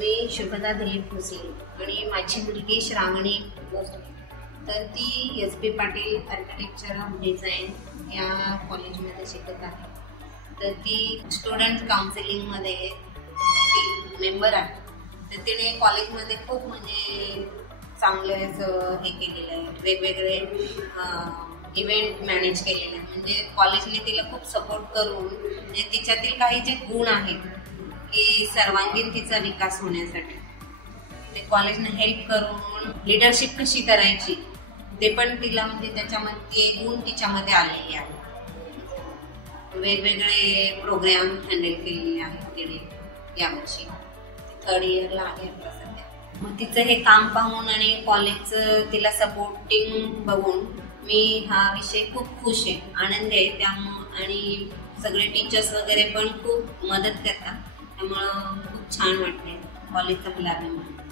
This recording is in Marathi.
मी शुभदा दिलीप भोसले आणि माझी मुलगी श्रावणी भोसले तर ती SP Patil architecture of design या कॉलेजमध्ये शिकत आहे. तर ती स्टुडंट काउन्सिलिंगमध्ये ती मेंबर आहे. तर तिने कॉलेजमध्ये खूप म्हणजे चांगले असं हे केलेलं आहे, वेगवेगळे इव्हेंट मॅनेज केलेले आहे. म्हणजे कॉलेजने तिला खूप सपोर्ट करून म्हणजे तिच्यातील काही जे गुण आहेत की सर्वांगीण तिचा विकास होण्यासाठी ते कॉलेजने हेल्प करून लिडरशिप कशी करायची ते पण तिला म्हणजे त्याच्यामध्ये गुण तिच्यामध्ये आलेले आहेत. वेगवेगळे प्रोग्राम हँडल केलेले आहेत तिने यावर्षी. 3rd इयरला आहे आपल्या सध्या. मग तिचं हे काम पाहून आणि कॉलेजचं तिला सपोर्टिंग बघून मी हा विषय खूप खुश आहे, आनंदी आहे. त्यामुळं आणि सगळे टीचर्स वगैरे पण खूप मदत करतात, त्यामुळं खूप छान वाटते कॉलेजचा मुलांना.